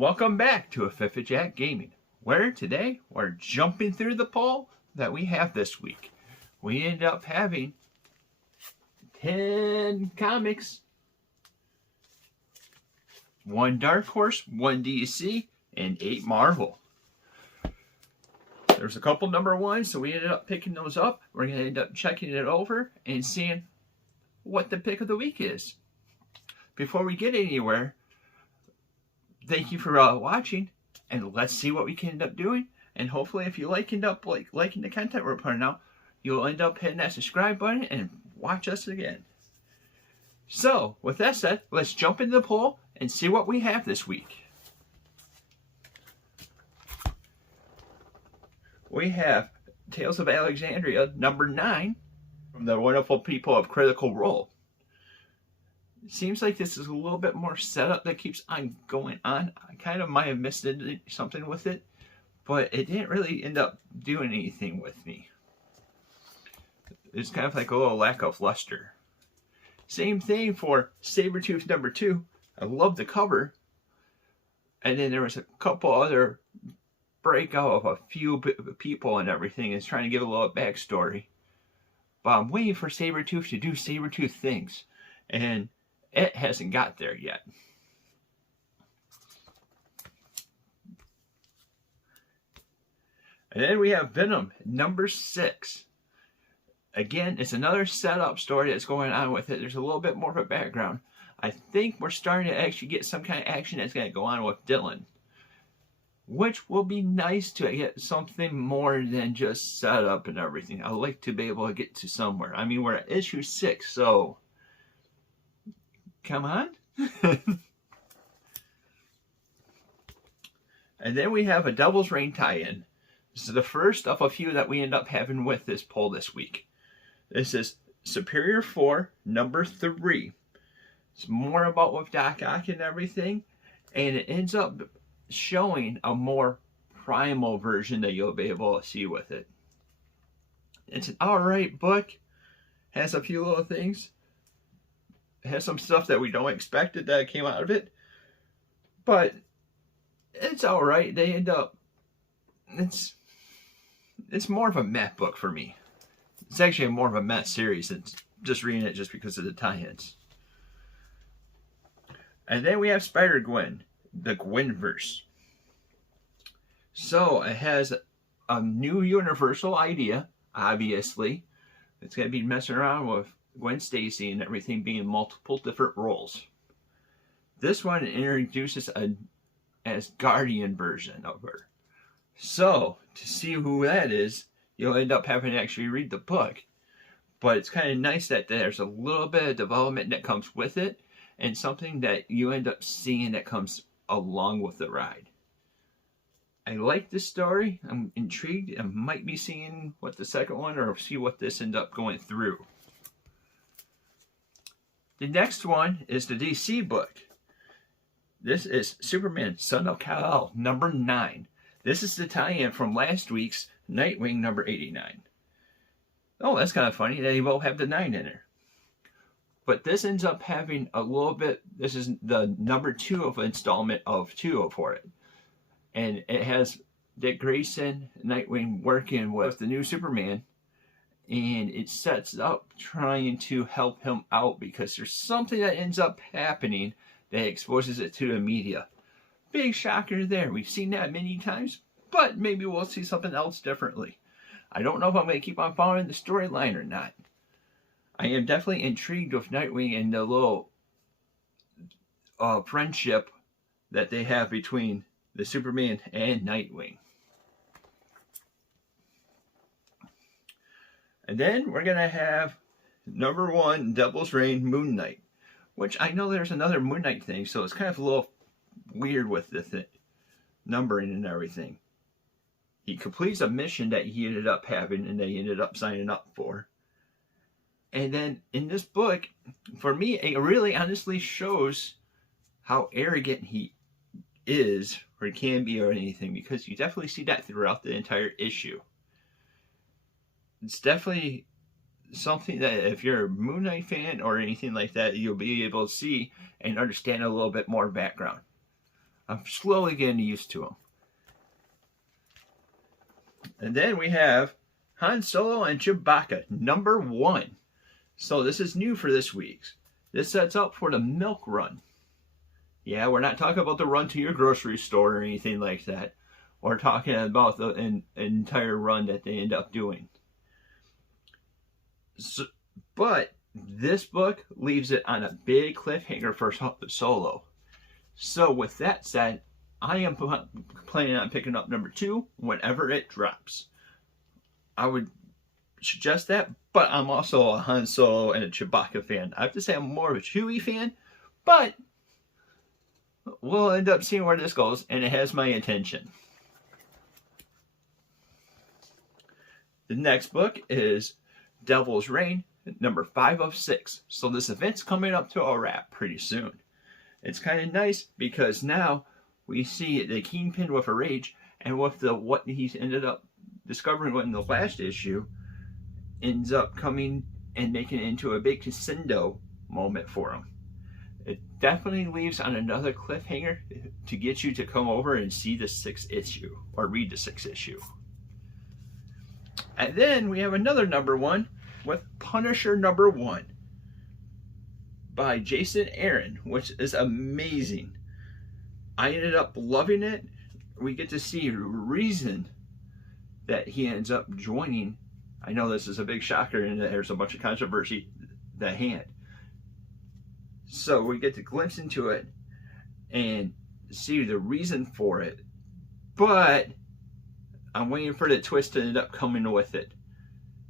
Welcome back to A Fifth of Jack Gaming, where today we're jumping through the poll that we have this week. We end up having 10 comics, 1 Dark Horse, 1 DC, and 8 Marvel. There's a couple number ones, so we ended up picking those up. We're going to end up checking it over and seeing what the pick of the week is. Before we get anywhere, thank you for watching, and let's see what we can end up doing. And hopefully, if you liking the content we're putting out, you'll end up hitting that subscribe button and watch us again. So, with that said, let's jump into the poll and see what we have this week. We have Tales of Alexandria number 9 from the wonderful people of Critical Role. It seems like this is a little bit more setup that keeps on going on. I kind of might have missed something with it, but it didn't really end up doing anything with me. It's kind of like a little lack of luster. Same thing for Sabretooth number 2. I love the cover. And then there was a couple other breakout of a few people and everything. It's trying to give a little backstory. But I'm waiting for Sabretooth to do Sabretooth things. And it hasn't got there yet. And then we have Venom number 6. Again, it's another setup story that's going on with it. There's a little bit more of a background. I think we're starting to actually get some kind of action that's going to go on with Dylan, which will be nice to get something more than just setup and everything. I like to be able to get to somewhere. I mean, we're at issue 6, so come on. And then we have a Devil's Reign tie-in. This is the first of a few that we end up having with this poll this week. This is Superior 4, number 3. It's more about with Doc Ock and everything, and it ends up showing a more primal version that you'll be able to see with it. It's an alright book. Has a few little things. It has some stuff that we don't expect that came out of it. But it's alright. They end up... It's more of a meh book for me. It's actually more of a meh series than just reading it just because of the tie-ins. And then we have Spider-Gwen, the Gwenverse. So it has a new Universal idea, obviously. It's going to be messing around with Gwen Stacy and everything being multiple different roles. This one introduces an Asgardian version of her. So, to see who that is, you'll end up having to actually read the book. But it's kind of nice that there's a little bit of development that comes with it, and something that you end up seeing that comes along with the ride. I like this story. I'm intrigued. I might be seeing what the second one, or see what this ends up going through. The next one is the DC book. This is Superman, Son of Kal-El, number 9. This is the tie-in from last week's Nightwing number 89. Oh, that's kind of funny. They both have the 9 in there. But this ends up having a little bit... This is the number 2 of installment of 2 for it. And it has Dick Grayson, Nightwing, working with the new Superman. And it sets up trying to help him out because there's something that ends up happening that exposes it to the media. Big shocker there. We've seen that many times, but maybe we'll see something else differently. I don't know if I'm going to keep on following the storyline or not. I am definitely intrigued with Nightwing and the little friendship that they have between the Superman and Nightwing. And then we're going to have number 1, Devil's Reign, Moon Knight. Which I know there's another Moon Knight thing, so it's kind of a little weird with the numbering and everything. He completes a mission that he ended up having and that he ended up signing up for. And then in this book, for me, it really honestly shows how arrogant he is, or he can be, or anything, because you definitely see that throughout the entire issue. It's definitely something that if you're a Moon Knight fan or anything like that, you'll be able to see and understand a little bit more background. I'm slowly getting used to them. And then we have Han Solo and Chewbacca, number 1. So this is new for this week. This sets up for the milk run. Yeah, we're not talking about the run to your grocery store or anything like that. We're talking about the entire run that they end up doing. So, but this book leaves it on a big cliffhanger for Solo. So with that said, I am planning on picking up number 2 whenever it drops. I would suggest that, but I'm also a Han Solo and a Chewbacca fan. I have to say I'm more of a Chewie fan, but we'll end up seeing where this goes, and it has my attention. The next book is Devil's Reign, number 5 of 6. So this event's coming up to a wrap pretty soon. It's kind of nice because now we see the Kingpin with a rage, and with what he's ended up discovering in the last issue, ends up coming and making it into a big crescendo moment for him. It definitely leaves on another cliffhanger to get you to come over and see the 6th issue, or read the 6th issue. And then we have another number 1 with Punisher number 1 by Jason Aaron, which is amazing. I ended up loving it. We get to see the reason that he ends up joining. I know this is a big shocker and there's a bunch of controversy, the Hand. So we get to glimpse into it and see the reason for it. But I'm waiting for the twist to end up coming with it.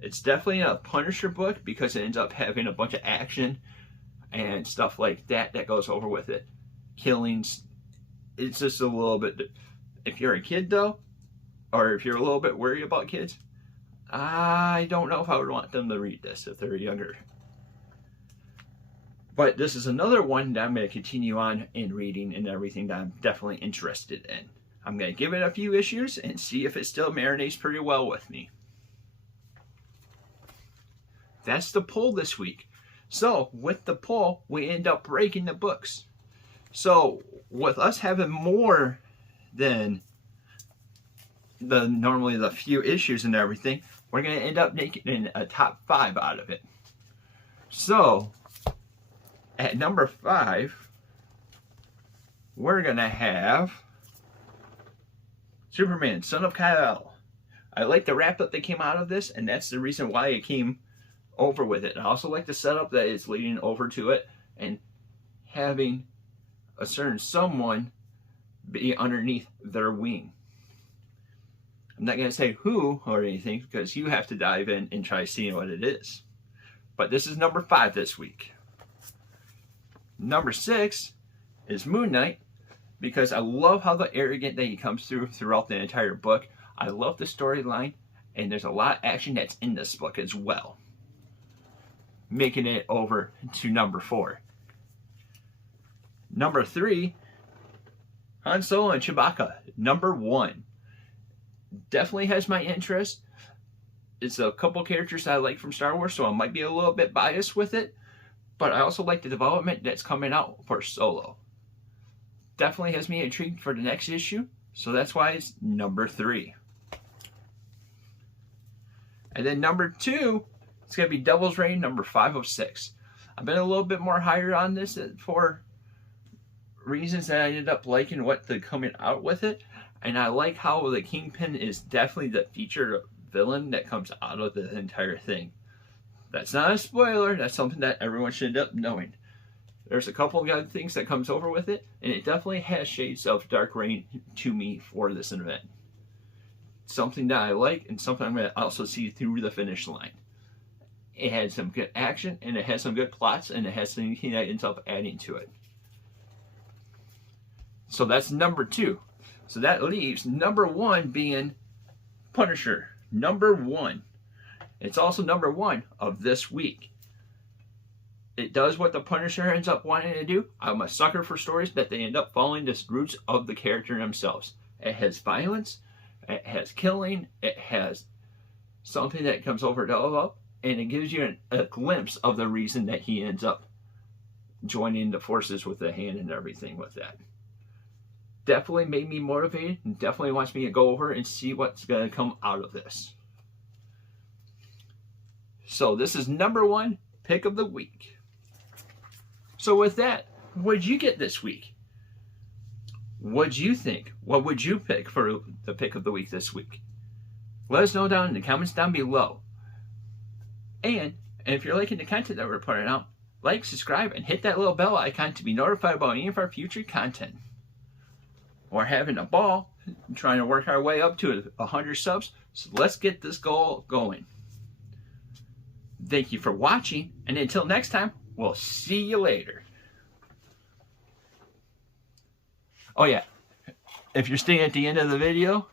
It's definitely a Punisher book because it ends up having a bunch of action and stuff like that that goes over with it. Killings. It's just a little bit... If you're a kid though, or if you're a little bit worried about kids, I don't know if I would want them to read this if they're younger. But this is another one that I'm going to continue on in reading and everything that I'm definitely interested in. I'm going to give it a few issues and see if it still marinates pretty well with me. That's the poll this week. So with the poll, we end up breaking the books. So with us having more than normally the few issues and everything, we're going to end up making a top 5 out of it. So at number 5, we're going to have Superman, Son of Kal-El. I like the wrap up that came out of this, and that's the reason why it came over with it. I also like the setup that it's leading over to it, and having a certain someone be underneath their wing. I'm not going to say who or anything because you have to dive in and try seeing what it is. But this is number 5 this week. Number 6 is Moon Knight, because I love how the arrogant that he comes through throughout the entire book. I love the storyline, and there's a lot of action that's in this book as well, making it over to number 4. Number 3, Han Solo and Chewbacca, number 1. Definitely has my interest. It's a couple characters I like from Star Wars, so I might be a little bit biased with it. But I also like the development that's coming out for Solo. Definitely has me intrigued for the next issue, so that's why it's number 3. And then number 2, it's going to be Devil's Reign, number 5 of 6. I've been a little bit more higher on this for reasons that I ended up liking what they're coming out with it. And I like how the Kingpin is definitely the featured villain that comes out of the entire thing. That's not a spoiler. That's something that everyone should end up knowing. There's a couple of good things that comes over with it, and it definitely has shades of Dark Reign to me for this event. Something that I like, and something I'm going to also see through the finish line. It has some good action, and it has some good plots, and it has something that ends up adding to it. So that's number 2. So that leaves number 1 being Punisher. Number 1. It's also number 1 of this week. It does what the Punisher ends up wanting to do. I'm a sucker for stories that they end up following the roots of the character themselves. It has violence, it has killing, it has something that comes over to up, and it gives you a glimpse of the reason that he ends up joining the forces with the Hand and everything with that. definitely made me motivated and definitely wants me to go over and see what's going to come out of this. So this is number 1 pick of the week. So with that, what did you get this week? What'd you think? What would you pick for the pick of the week this week? Let us know down in the comments down below. And if you're liking the content that we're putting out, like, subscribe, and hit that little bell icon to be notified about any of our future content. We're having a ball trying to work our way up to 100 subs, so let's get this goal going. Thank you for watching, and until next time, we'll see you later. Oh yeah, if you're staying at the end of the video,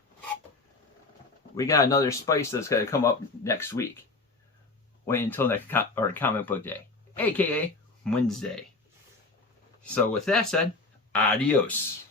we got another spice that's going to come up next week. Wait until next comic book day, aka Wednesday. So with that said, adios.